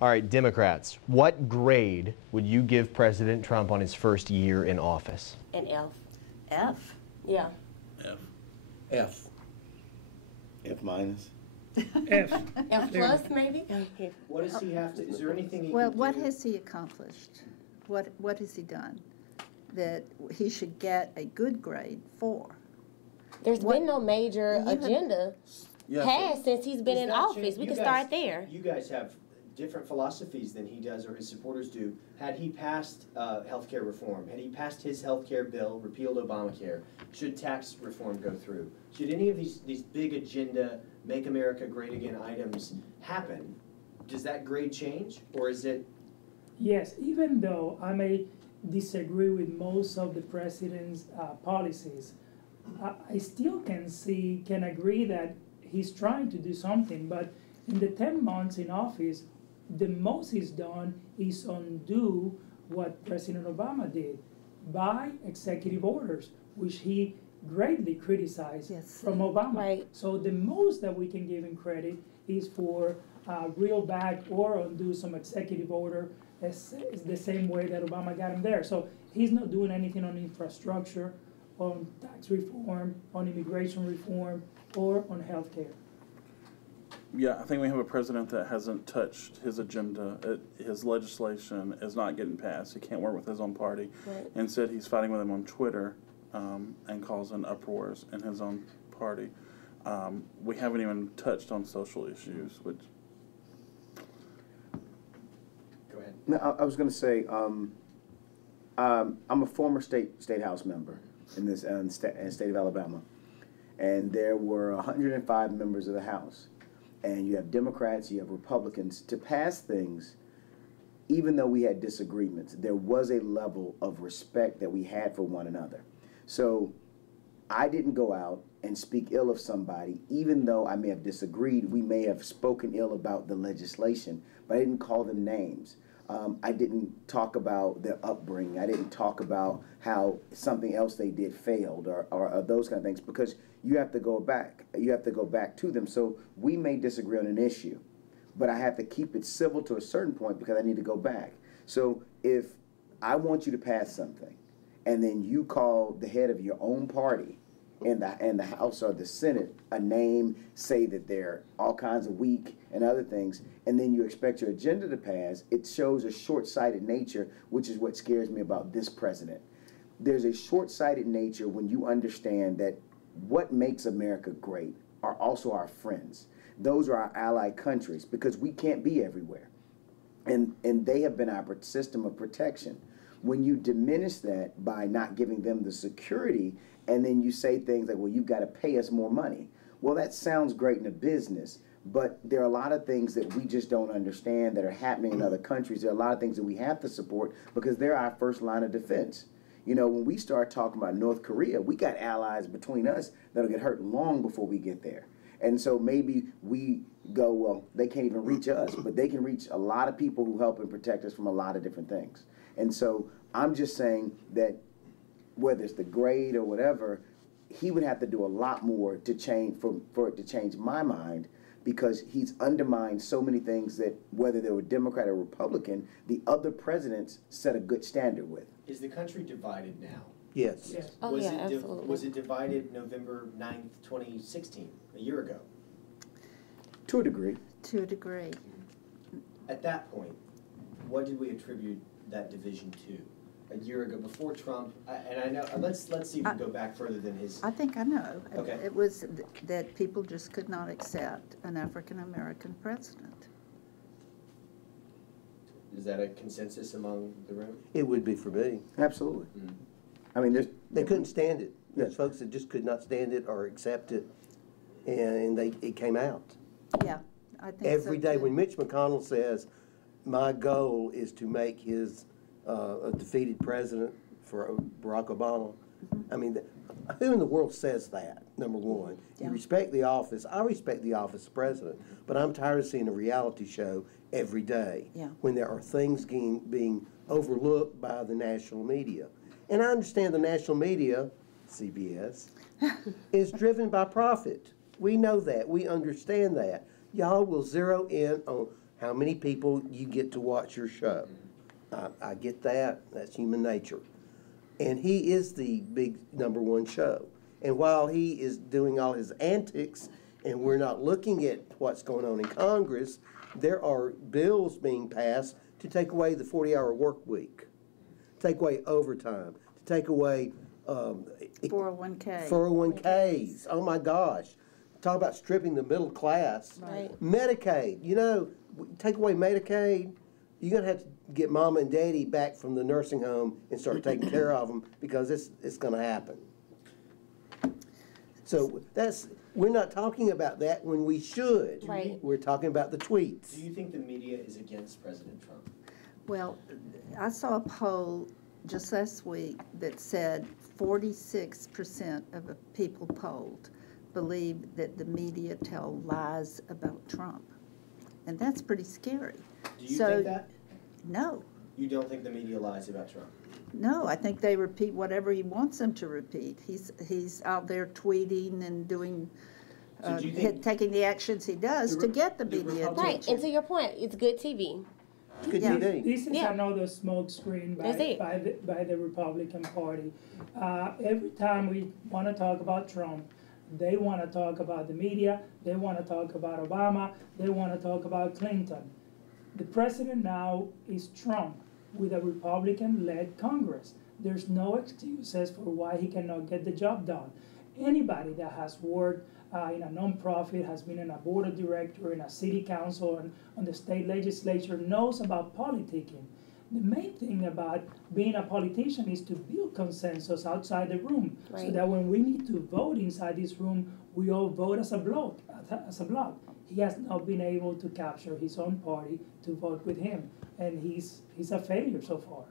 All right, Democrats, what grade would you give President Trump on his first year in office? An F. F? Yeah. F. F. F minus. F. F plus, maybe? What does he have to, is there anything he Well, can what do? has he accomplished? What has he done that he should get a good grade for? There's been no major You have- agenda passed since he's been Is in that office. changed? We You can guys- start there. You guys have different philosophies than he does or his supporters do. Had he passed healthcare reform, had he passed his healthcare bill, repealed Obamacare, should tax reform go through? Should any of these big agenda, make America great again items happen? Does that grade change, or is it? Yes, even though I may disagree with most of the president's policies, I still can agree that he's trying to do something, but in the 10 months in office, the most he's done is undo what President Obama did by executive orders, which he greatly criticized from Obama. Right. So the most that we can give him credit is for reel back or undo some executive order as the same way that Obama got him there. So he's not doing anything on infrastructure, on tax reform, on immigration reform, or on health care. Yeah, I think we have a president that hasn't touched his agenda. His legislation is not getting passed. He can't work with his own party. Right. Instead, he's fighting with them on Twitter and causing uproars in his own party. We haven't even touched on social issues, which... Go ahead. No, I was going to say, I'm a former state house member in this state of Alabama, and there were 105 members of the House. And you have Democrats, you have Republicans. To pass things, even though we had disagreements, there was a level of respect that we had for one another. So I didn't go out and speak ill of somebody, even though I may have disagreed. We may have spoken ill about the legislation, but I didn't call them names. I didn't talk about their upbringing. I didn't talk about how something else they did failed or those kind of things, because you have to go back. You have to go back to them. So we may disagree on an issue, but I have to keep it civil to a certain point because I need to go back. So if I want you to pass something and then you call the head of your own party in the House or the Senate a name, say that they're all kinds of weak and other things, and then you expect your agenda to pass, it shows a short-sighted nature, which is what scares me about this president. There's a short-sighted nature when you understand that what makes America great are also our friends. Those are our allied countries, because we can't be everywhere. And they have been our system of protection. When you diminish that by not giving them the security, and then you say things like, well, you've got to pay us more money. Well, that sounds great in a business, but there are a lot of things that we just don't understand that are happening in other countries. There are a lot of things that we have to support because they're our first line of defense. You know, when we start talking about North Korea, we got allies between us that'll get hurt long before we get there. And so maybe we go, well, they can't even reach us, but they can reach a lot of people who help and protect us from a lot of different things. And so I'm just saying that whether it's the grade or whatever, he would have to do a lot more to change for it to change my mind, because he's undermined so many things that, whether they were Democrat or Republican, the other presidents set a good standard with. Is the country divided now? Yes. Yes. Oh, Was yeah, it absolutely. was it divided November 9th, 2016, a year ago? To a degree. To a degree. At that point, what did we attribute that division to? A year ago, before Trump, and I know, let's see if we can go back further than his. I think I know. Okay. It was that people just could not accept an African-American president. Is that a consensus among the room? It would be for me. Absolutely. Mm. I mean, They couldn't stand it. There's Yeah. folks that just could not stand it or accept it, and it came out. Yeah, I think Every so day too. when Mitch McConnell says, my goal is to make his a defeated president for Barack Obama, I mean, who in the world says that, number one? Yeah. You respect the office. I respect the office of president, but I'm tired of seeing a reality show every day Yeah. when there are things being overlooked by the national media. And I understand the national media, CBS, is driven by profit. We know that. We understand that. Y'all will zero in on how many people you get to watch your show. I get that. That's human nature. And he is the big #1 show. And while he is doing all his antics and we're not looking at what's going on in Congress, there are bills being passed to take away the 40-hour work week, take away overtime, to take away 401k. 401ks. Oh my gosh. Talk about stripping the middle class. Right. Medicaid. You know, take away Medicaid, you're going to have to get mama and daddy back from the nursing home and start taking care of them because it's going to happen. So we're not talking about that when we should. Right. We're talking about the tweets. Do you think the media is against President Trump? Well, I saw a poll just last week that said 46% of the people polled believe that the media tell lies about Trump. And that's pretty scary. Do you think that? No. You don't think the media lies about Trump? No, I think they repeat whatever he wants them to repeat. He's out there tweeting and doing, So do you think taking the actions he does to get the media Right, attention. and to your point, it's good TV. It's good Yeah. TV. This is Yeah. another smoke screen That's it. by the Republican Party. Every time we want to talk about Trump, they want to talk about the media, they want to talk about Obama, they want to talk about Clinton. The president now is Trump with a Republican-led Congress. There's no excuses for why he cannot get the job done. Anybody that has worked in a nonprofit, has been in a board of director, in a city council, and on the state legislature knows about politicking. The main thing about being a politician is to build consensus outside the room, so Right. that when we need to vote inside this room, we all vote as a block. He has not been able to capture his own party to vote with him, and he's a failure so far.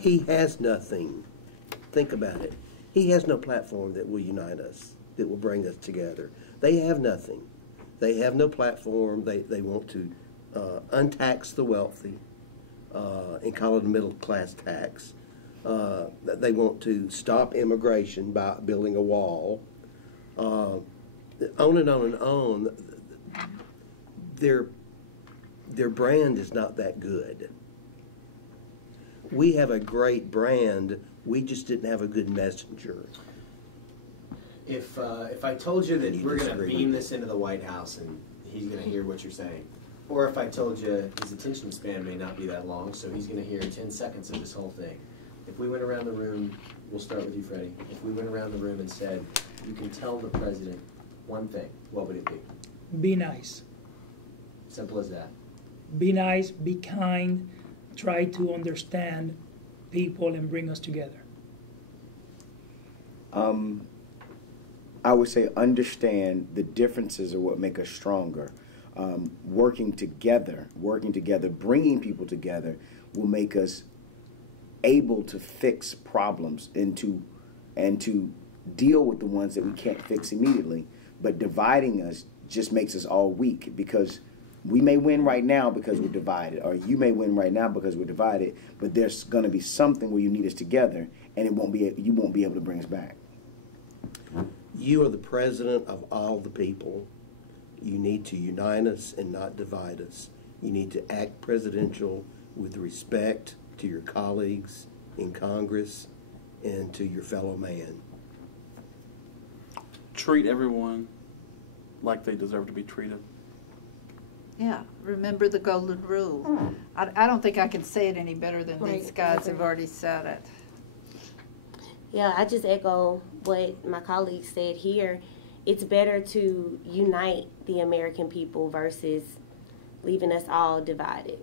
He has nothing. Think about it. He has no platform that will unite us, that will bring us together. They have nothing. They have no platform. They want to untax the wealthy and call it a middle class tax. They want to stop immigration by building a wall. On and on and on. Their brand is not that good. We have a great brand. We just didn't have a good messenger. If I told you that You we're going to disagree beam with this into the White House and he's going to hear what you're saying, or if I told you his attention span may not be that long, so he's going to hear 10 seconds of this whole thing. If we went around the room, we'll start with you, Freddie. If we went around the room and said, you can tell the president one thing, what would it be? Be nice. Simple as that. Be nice, be kind, try to understand people and bring us together. I would say understand the differences are what make us stronger. Working together, bringing people together will make us able to fix problems and to deal with the ones that we can't fix immediately. But dividing us just makes us all weak, because we may win right now because we're divided, or you may win right now because we're divided, but there's going to be something where you need us together, and you won't be able to bring us back. You are the president of all the people. You need to unite us and not divide us. You need to act presidential with respect to your colleagues in Congress and to your fellow man. Treat everyone like they deserve to be treated. Yeah, remember the golden rule. I don't think I can say it any better than these Right. guys have already said it. Yeah, I just echo what my colleagues said here. It's better to unite the American people versus leaving us all divided.